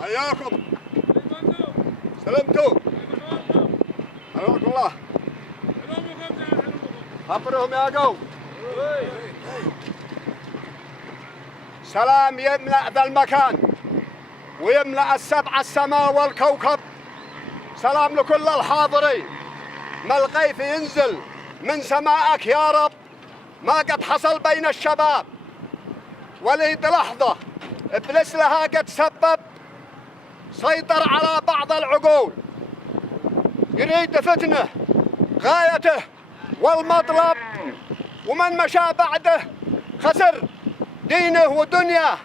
حياكم سلمتوا حياكم الله خبرهم يا قوم سلام يملأ ذا المكان ويملأ السبع السماء والكوكب. سلام لكل الحاضرين. ما الغيث ينزل من سمائك يا رب ما قد حصل بين الشباب، وليد لحظة إبليس لها قد سبب سيطر على بعض العقول، يريد فتنه غايته والمطلب، ومن مشى بعده خسر دينه ودنياه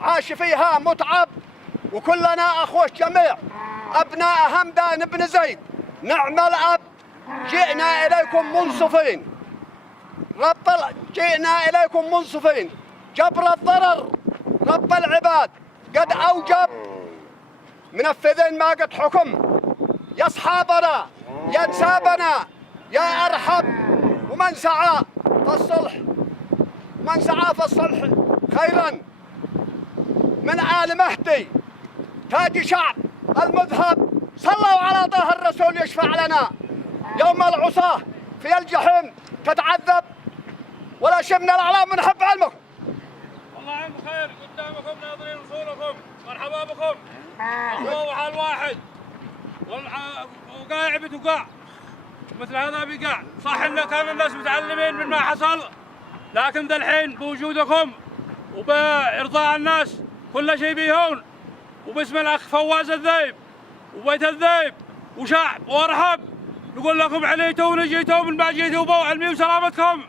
عاش فيها متعب. وكلنا أخوش جميع أبناء همدان بن زيد نعم الأب، جئنا إليكم منصفين جئنا إليكم منصفين. جبر الضرر رب العباد قد أوجب، منفذين ما قد حكم يا أصحابنا يا انسابنا يا أرحب. ومن سعى في الصلح خيرا من آل مهدي تاج شعب المذهب. صلوا على طه الرسول يشفع لنا يوم العصاة في الجحيم تتعذب. ولا شبنا الأعلام ونحب علمكم. الله عنكم خير، قدامكم ناظرين وصولكم، مرحبا بكم. أخوة وحال واحد وقاع بتوقع مثل هذا بيقع. صح إن كان الناس متعلمين من ما حصل، لكن ذا الحين بوجودكم وبإرضاء الناس كل شيء بيهون، وباسم الأخ فواز الذيب وبيت الذيب وشعب وارحب نقول لكم عليتوا ونجيتوا من بعد جيتوا علمي وسلامتكم.